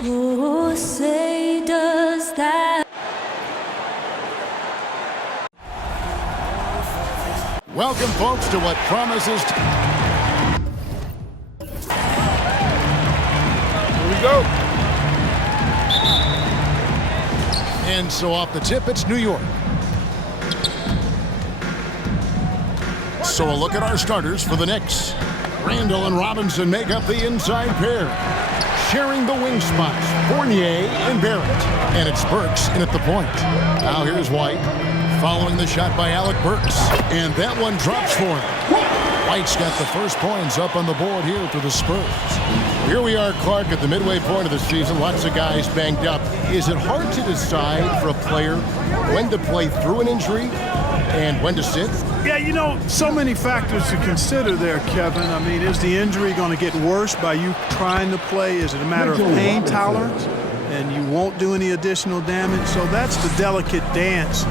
Oh, say does that. Welcome, folks, to what promises to... Here we go. And so off the tip, it's New York. So a look at our starters for the Knicks. Randall and Robinson make up the inside pair. Sharing the wing spots, Fournier and Barrett. And it's Burks in at the point. Now here's White, following the shot by Alec Burks. And that one drops for him. White's got the first points up on the board here for the Spurs. Here we are, Clark, at the midway point of the season. Lots of guys banged up. Is it hard to decide for a player when to play through an injury and when to sit? Yeah, you know, so many factors to consider there, Kevin. I mean, is the injury going to get worse by you trying to play? Is it a matter of pain tolerance and you won't do any additional damage? So that's the delicate dance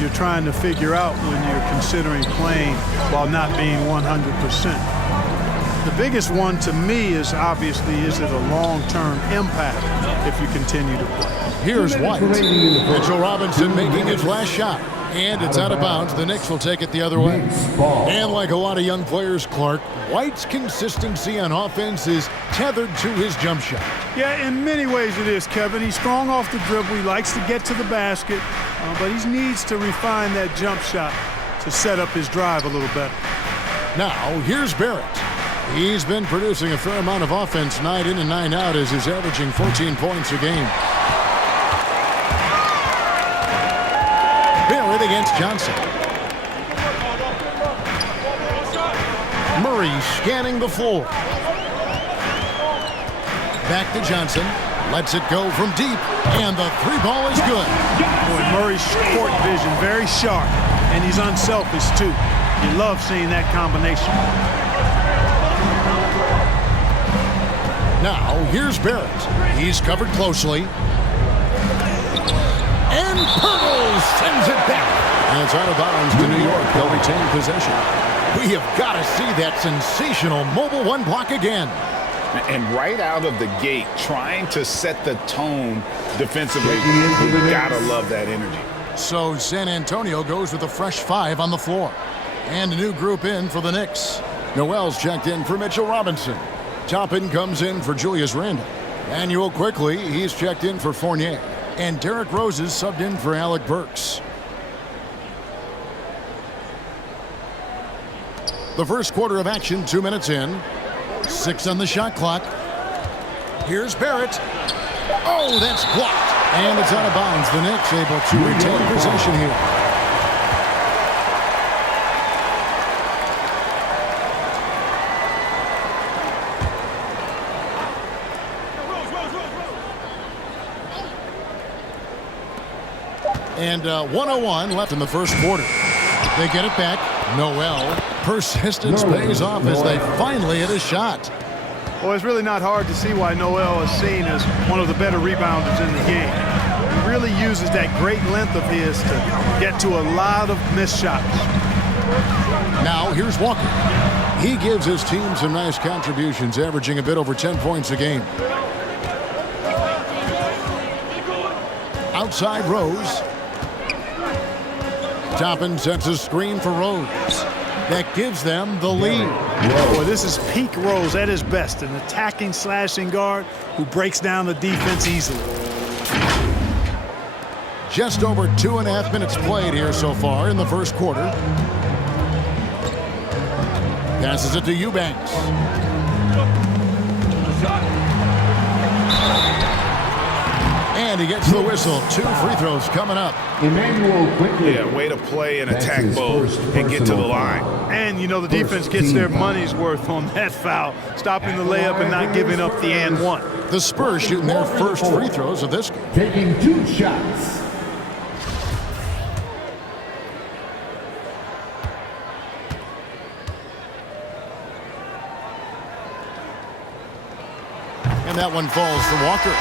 you're trying to figure out when you're considering playing while not being 100%. The biggest one to me is obviously, is it a long-term impact if you continue to play? Here's White. Mitchell Robinson making his last shot. And it's out of bounds. The Knicks will take it the other way. And like a lot of young players, Clark, White's consistency on offense is tethered to his jump shot. Yeah, in many ways it is, Kevin. He's strong off the dribble. He likes to get to the basket, but he needs to refine that jump shot to set up his drive a little better. Now, here's Barrett. He's been producing a fair amount of offense night in and night out as he's averaging 14 points a game. Barrett against Johnson. Murray scanning the floor. Back to Johnson. Lets it go from deep. And the three ball is good. Boy, Murray's court vision very sharp. And he's unselfish, too. You love seeing that combination. Now, here's Barrett. He's covered closely. And Pirtle sends it back. And it's out of bounds to New York. They'll retain possession. We have got to see that sensational mobile one block again. And right out of the gate, trying to set the tone defensively. You gotta love that energy. So San Antonio goes with a fresh 5 on the floor. And a new group in for the Knicks. Noel's checked in for Mitchell Robinson. Toppin comes in for Julius Randle. Manuel quickly, he's checked in for Fournier. And Derrick Rose is subbed in for Alec Burks. The first quarter of action, 2 minutes in. 6 on the shot clock. Here's Barrett. Oh, that's blocked. And it's out of bounds. The Knicks able to retain possession here. And 1:01 left in the first quarter. They get it back. Noel. Persistence pays off as they finally hit a shot. Well, it's really not hard to see why Noel is seen as one of the better rebounders in the game. He really uses that great length of his to get to a lot of missed shots. Now, here's Walker. He gives his team some nice contributions, averaging a bit over 10 points a game. Outside Rose. Toppin sets a screen for Rose. That gives them the lead. Boy, this is peak Rose at his best, an attacking, slashing guard who breaks down the defense easily. Just over 2.5 minutes played here so far in the first quarter. Passes it to Eubanks. And he gets the whistle. 2 free throws coming up. Emmanuel quickly. Yeah, way to play an attack mode and get to the line. And, you know, the defense gets their money's worth on that foul, stopping the layup and not giving up the and one. The Spurs shooting their first free throws of this game. Taking 2 shots. And that one falls for Walker.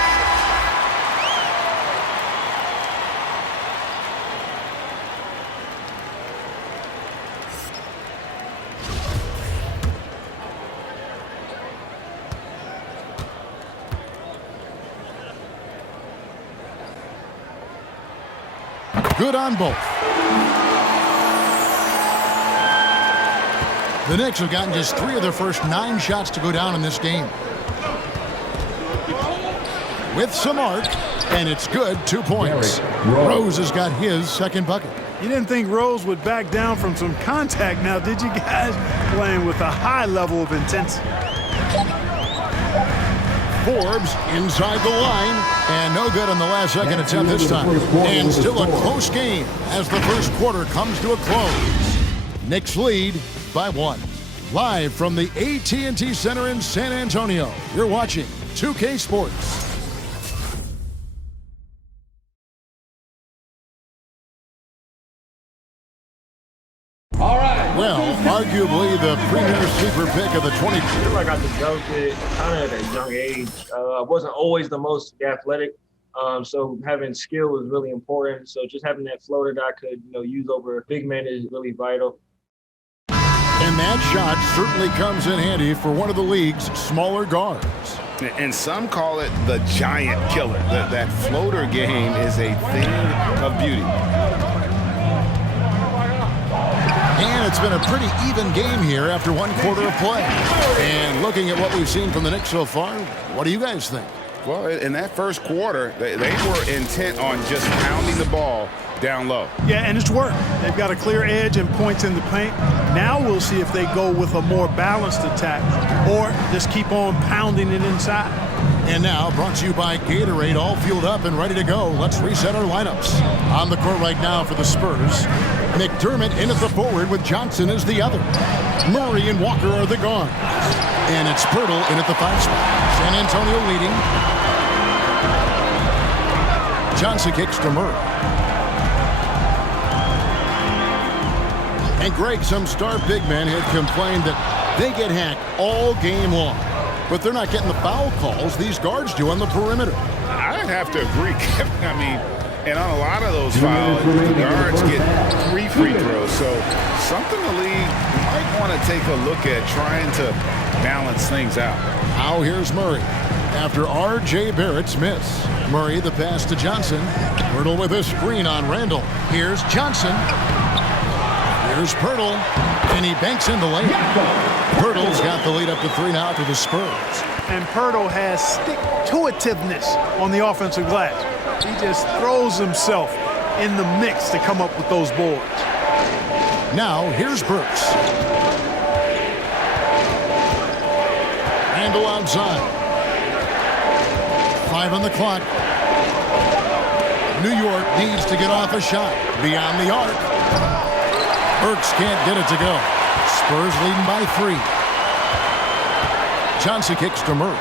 Good on both. The Knicks have gotten just 3 of their first 9 shots to go down in this game. With some arc, and it's good, 2 points. Rose has got his second bucket. You didn't think Rose would back down from some contact now, did you guys? Playing with a high level of intensity. Forbes inside the line, and no good on the last second attempt this time. And still a close game as the first quarter comes to a close. Knicks lead by 1. Live from the AT&T Center in San Antonio, you're watching 2K Sports. Well, arguably the premier sleeper pick of the 20. I feel like I developed it kind of at a young age. I wasn't always the most athletic, so having skill was really important. So just having that floater that I could, use over big men is really vital. And that shot certainly comes in handy for one of the league's smaller guards. And some call it the giant killer. That floater game is a thing of beauty. And it's been a pretty even game here after 1 quarter of play. And looking at what we've seen from the Knicks so far, what do you guys think? Well, in that first quarter, they were intent on just pounding the ball down low. Yeah, and it's worked. They've got a clear edge and points in the paint. Now we'll see if they go with a more balanced attack or just keep on pounding it inside. And now, brought to you by Gatorade, all fueled up and ready to go. Let's reset our lineups. On the court right now for the Spurs, McDermott in at the forward with Johnson as the other. Murray and Walker are the guards. And it's Pirtle in at the 5 spot. San Antonio leading. Johnson kicks to Murray. And Greg, some star big men had complained that they get hacked all game long. But they're not getting the foul calls these guards do on the perimeter. I'd have to agree, Kevin. I mean, and on a lot of those fouls, the guards get 3 free throws. So something the league might want to take a look at trying to balance things out. Now here's Murray after R.J. Barrett's miss. Murray the pass to Johnson. Pirtle with a screen on Randall. Here's Johnson. Here's Pirtle, and he banks in the lane. Pirtle's got the lead up to 3 now for the Spurs. And Pirtle has stick-to-itiveness on the offensive glass. He just throws himself in the mix to come up with those boards. Now, here's Burks. Randall outside. 5 on the clock. New York needs to get off a shot beyond the arc. Burks can't get it to go. Spurs leading by 3. Johnson kicks to Murray.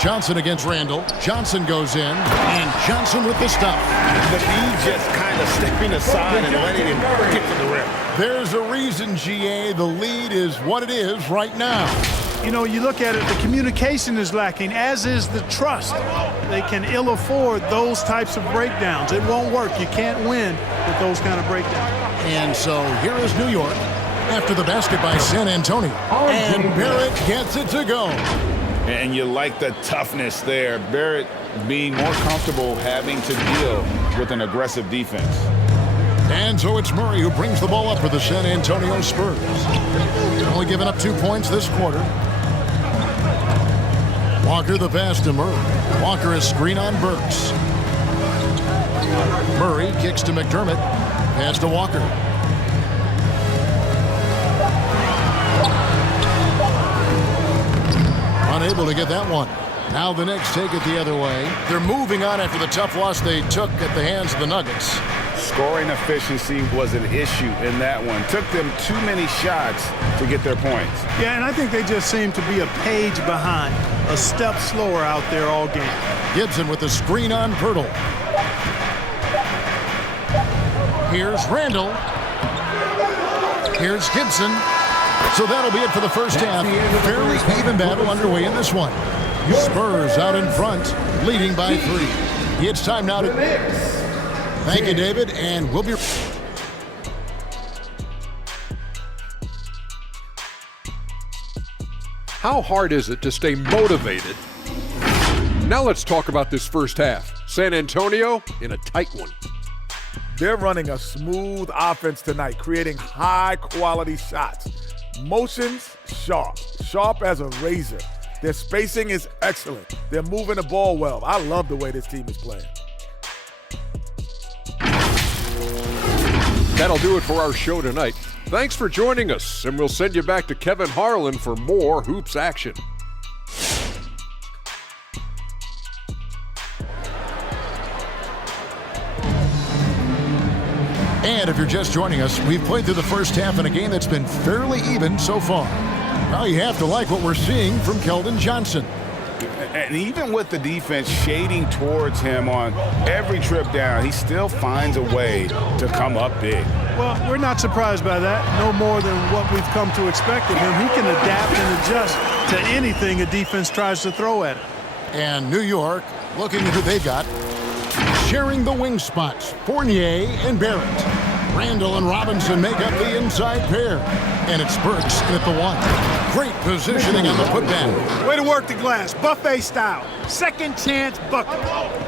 Johnson against Randall. Johnson goes in, and Johnson with the stop. The lead just kind of stepping aside and letting him get to the rim. There's a reason, GA, the lead is what it is right now. You look at it, the communication is lacking, as is the trust. They can ill afford those types of breakdowns. It won't work. You can't win with those kind of breakdowns. And so here is New York after the basket by San Antonio. And Barrett gets it to go. And you like the toughness there. Barrett being more comfortable having to deal with an aggressive defense. And so it's Murray who brings the ball up for the San Antonio Spurs. Only giving up 2 points this quarter. Walker the pass to Murray. Walker a screen on Burks. Murray kicks to McDermott. Pass to Walker. Unable to get that one. Now the Knicks take it the other way. They're moving on after the tough loss they took at the hands of the Nuggets. Scoring efficiency was an issue in that one. Took them too many shots to get their points. Yeah, and I think they just seem to be a page behind, a step slower out there all game. Gibson with the screen on Pirtle. Here's Randall. Here's Gibson. So that'll be it for the first half. Fairly even battle underway in this one. Spurs out in front, leading by 3. It's time now to... Thank you, David, and we'll be... How hard is it to stay motivated Now let's talk about this first half. San Antonio in a tight one. They're running a smooth offense tonight, creating high-quality shots. Motions, sharp as a razor. Their spacing is excellent. They're moving the ball well. I love the way this team is playing. That'll do it for our show tonight. Thanks for joining us, and we'll send you back to Kevin Harlan for more hoops action. And if you're just joining us, we've played through the first half in a game that's been fairly even so far. Well, you have to like what we're seeing from Keldon Johnson. And even with the defense shading towards him on every trip down, he still finds a way to come up big. Well, we're not surprised by that. No more than what we've come to expect of him. He can adapt and adjust to anything a defense tries to throw at him. And New York, looking at who they got, sharing the wing spots, Fournier and Barrett. Randall and Robinson make up the inside pair. And it's Burks in at the one. Great positioning on the putback. Way to work the glass, buffet style. Second chance bucket.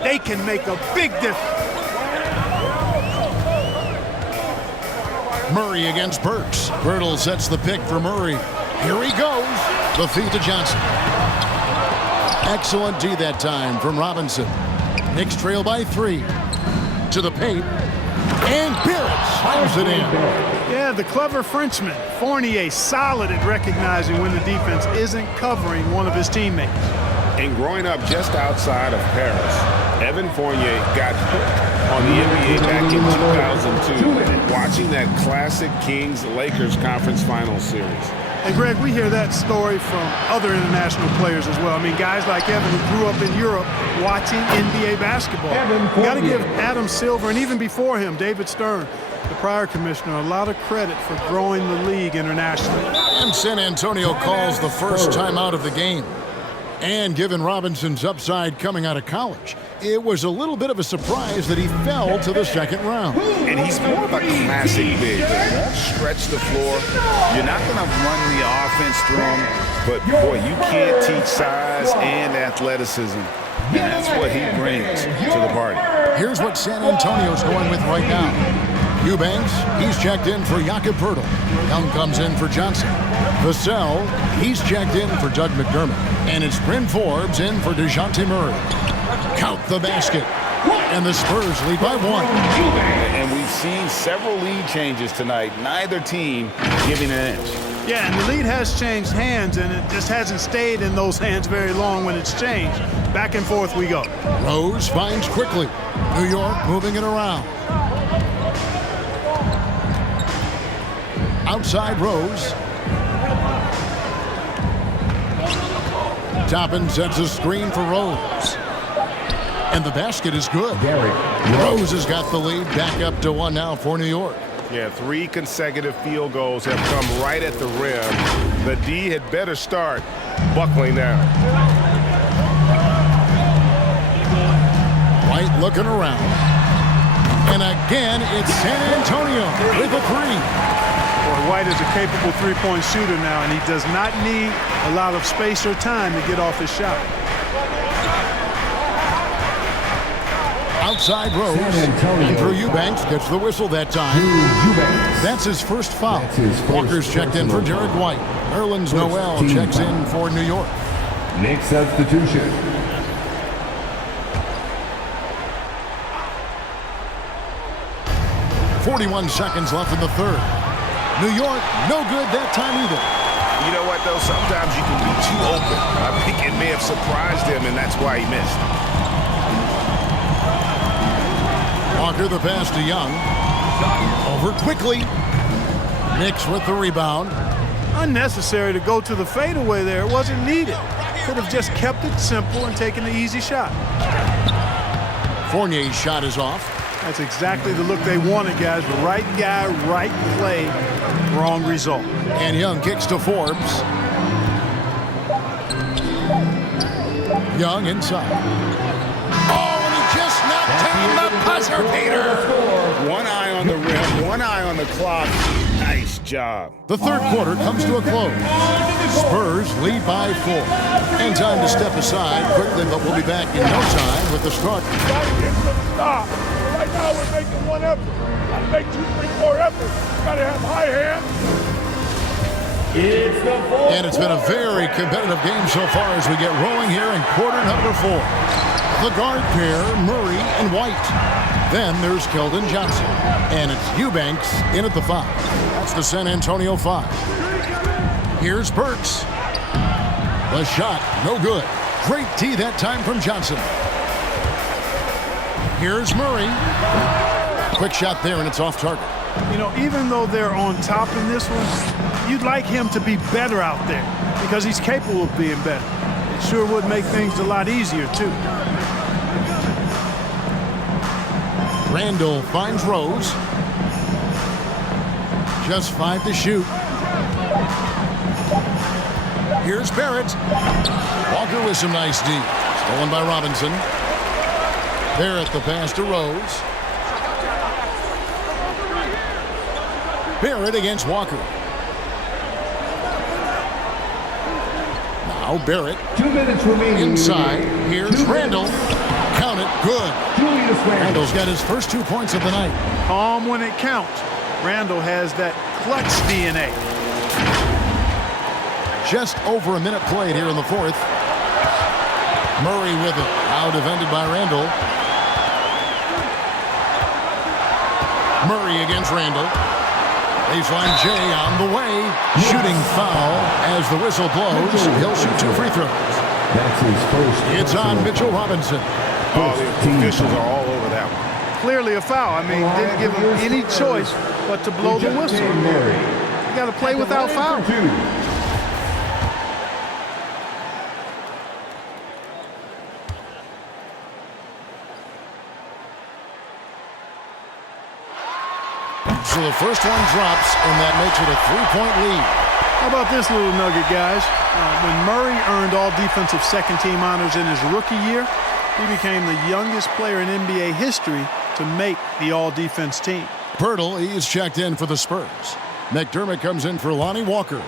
They can make a big difference. Murray against Burks. Birtle sets the pick for Murray. Here he goes. The feed to Johnson. Excellent D that time from Robinson. Knicks trail by 3. To the paint. And Barrett slams it in. Yeah, the clever Frenchman. Fournier solid at recognizing when the defense isn't covering one of his teammates. And growing up just outside of Paris, Evan Fournier got hooked on the NBA back in 2002, watching that classic Kings-Lakers Conference Finals series. And Greg, we hear that story from other international players as well. I mean, guys like Evan who grew up in Europe watching NBA basketball. You got to give Adam Silver, and even before him, David Stern, the prior commissioner, a lot of credit for growing the league internationally. And San Antonio calls the first time out of the game. And given Robinson's upside coming out of college, it was a little bit of a surprise that he fell to the second round. And he's more of a classic big. He won't stretch the floor. You're not going to run the offense through him. But, boy, you can't teach size and athleticism. And that's what he brings to the party. Here's what San Antonio's going with right now. Eubanks, he's checked in for Jakob Poeltl. Young comes in for Johnson. Vassell, he's checked in for Doug McDermott. And it's Bryn Forbes in for DeJounte Murray. Count the basket. And the Spurs lead by 1. And we've seen several lead changes tonight. Neither team giving an inch. Yeah, and the lead has changed hands, and it just hasn't stayed in those hands very long when it's changed. Back and forth we go. Rose finds quickly. New York moving it around. Outside Rose. Toppin sets a screen for Rose. And the basket is good. Rose has got the lead back up to 1 now for New York. Yeah, 3 consecutive field goals have come right at the rim. The D had better start buckling down. White looking around. And again, it's San Antonio with a 3. Boy, White is a capable three-point shooter now, and he does not need a lot of space or time to get off his shot. Outside Rose. Andrew Eubanks gets the whistle that time. That's his first foul. Walker's checked in for Jared White. Nerlens Noel checks in for New York. Next substitution. .41 seconds left in the third. New York, no good that time either. You know what, though? Sometimes you can be too open. I think it may have surprised him, and that's why he missed. Walker the pass to Young. Over quickly. Knicks with the rebound. Unnecessary to go to the fadeaway there. It wasn't needed. Could have just kept it simple and taken the easy shot. Fournier's shot is off. That's exactly the look they wanted, guys. Right guy, right play, wrong result. And Young kicks to Forbes. Young inside. Oh, and he just knocked down the buzzer beater. One eye on the rim, one eye on the clock. Nice job. The third quarter comes to a close. Spurs lead by 4. And time to step aside quickly, but we'll be back in no time with the start. Stop. Right now we're making one effort. I make 2, 3, 4 efforts. Gotta have high hands. And it's been a very competitive game so far as we get rolling here in quarter number 4. The guard pair, Murray and White. Then there's Keldon Johnson. And it's Eubanks in at the 5. That's the San Antonio 5. Here's Burks. The shot, no good. Great tee that time from Johnson. Here's Murray. Quick shot there, and it's off target. You know, even though they're on top in this one, you'd like him to be better out there because he's capable of being better. It sure would make things a lot easier, too. Randall finds Rose. Just 5 to shoot. Here's Barrett. Walker with some nice D. Stolen by Robinson. Barrett the pass to Rose. Barrett against Walker. Now Barrett. 2 minutes remaining. Inside. Here's Randall. Count it. Good. Randall's got his first 2 points of the night. Calm when it counts. Randall has that clutch DNA. Just over a minute played here in the 4th. Murray with it. Now defended by Randall. Murray against Randall. Baseline J on the way. Shooting foul as the whistle blows. He'll shoot 2 free throws. That's his first. It's on Mitchell Robinson. Oh, the officials are all over that one. Clearly a foul. I mean, didn't give him any choice but to blow the whistle. You got to play without foul. So the first one drops, and that makes it a 3-point lead. How about this little nugget, guys? When Murray earned all defensive second-team honors in his rookie year, he became the youngest player in NBA history to make the all-defense team. Pirtle, he is checked in for the Spurs. McDermott comes in for Lonnie Walker.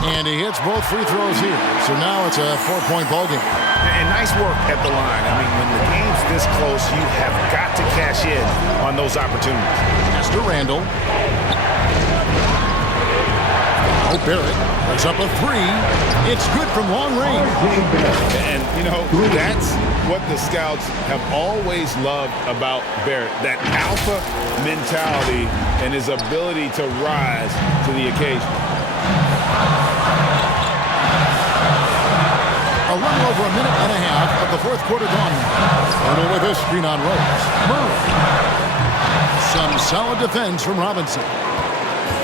And he hits both free throws here. So now it's a 4-point ball game. And nice work at the line. I mean, when the game's this close, you have got to cash in on those opportunities. Pass to Randall. Now Barrett puts up a 3. It's good from long range. And, you know, that's what the scouts have always loved about Barrett. That alpha mentality and his ability to rise to the occasion. A little over a minute and a half of the 4th quarter gone. Randall with a screen on Rose. Murray. Some solid defense from Robinson.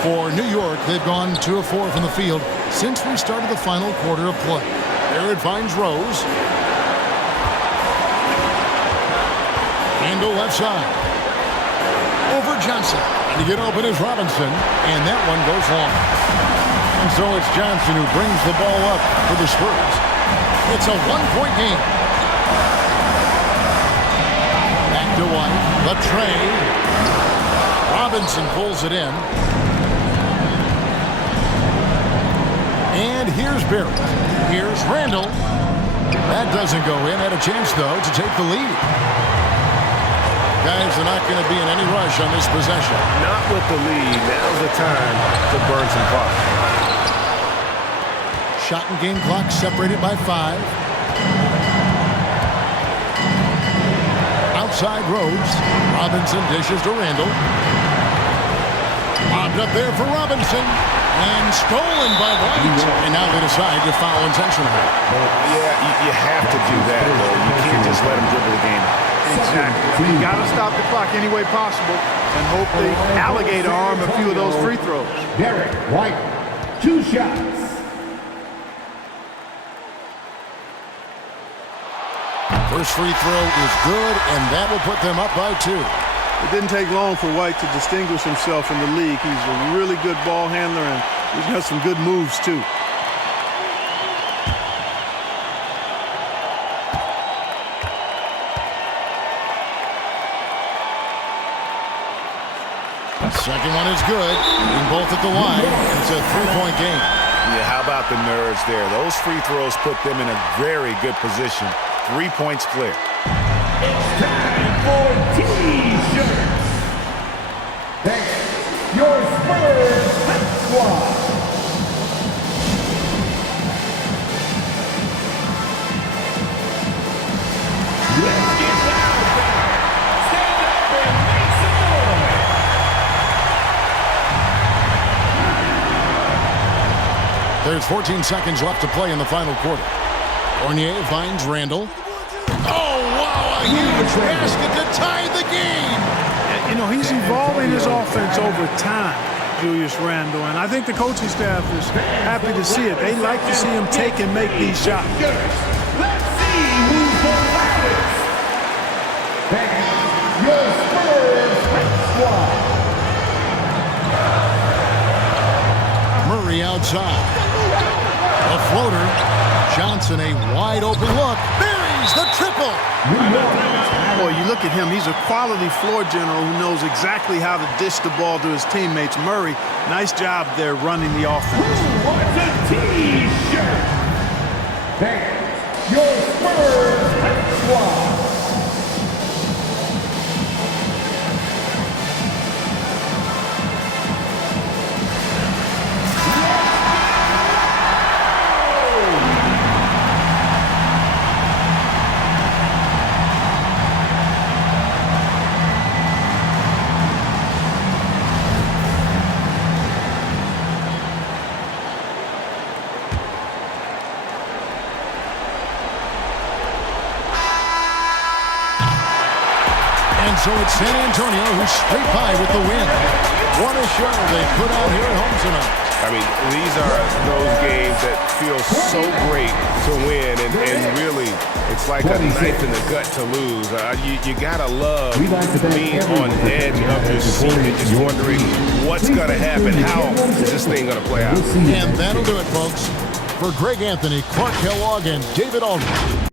For New York, they've gone 2 of 4 from the field since we started the final quarter of play. Barrett finds Rose. Randall left side. Over Johnson. And to get open is Robinson. And that one goes long. And so it's Johnson who brings the ball up for the Spurs. It's a 1-point game. Back to White. The tray. Robinson pulls it in. And here's Barrett. Here's Randall. That doesn't go in. Had a chance, though, to take the lead. Guys are not going to be in any rush on this possession. Not with the lead. Now's the time to burn some clock. Shot and game clock separated by 5. Outside Rose. Robinson dishes to Randall. Lobbed up there for Robinson. And stolen by White. And now they decide to foul intentionally. Yeah, you have to do that, though. You can't just let him dribble the game. Exactly. You got to stop the clock any way possible and hope the alligator arm a few of those free throws. Derek White, 2 shots. First free throw is good, and that will put them up by 2. It didn't take long for White to distinguish himself in the league. He's a really good ball handler, and he's got some good moves, too. Second one is good. Being both at the line. It's a 3-point game. Yeah, how about the nerves there? Those free throws put them in a very good position. 3 points clear. It's time for T-shirts. Thanks, your Spurs squad. Let's get loud there. Stand up and make some noise. There's 14 seconds left to play in the final quarter. Fournier finds Randall. Oh, wow, a huge basket to tie the game. You know, he's evolving his offense over time, Julius Randle, and I think the coaching staff is happy to see it. They like to see him take and make these shots. Let's see who's the loudest. Thanks, your Spurs squad. Murray outside. A floater. Johnson, a wide open look. Buries the triple. Boy, you look at him, he's a quality floor general who knows exactly how to dish the ball to his teammates. Murray, nice job there running the offense. What's a T-shirt? Thanks, your Spurs squad. And so it's San Antonio who's straight by with the win. What a show they put out here at home tonight. I mean, these are those games that feel so great to win, and really, it's like a knife in the gut to lose. You gotta love being on the edge of your seat and just wondering what's gonna happen. How is this thing gonna play out? And that'll do it, folks. For Greg Anthony, Clark Kellogg, and David Aldridge.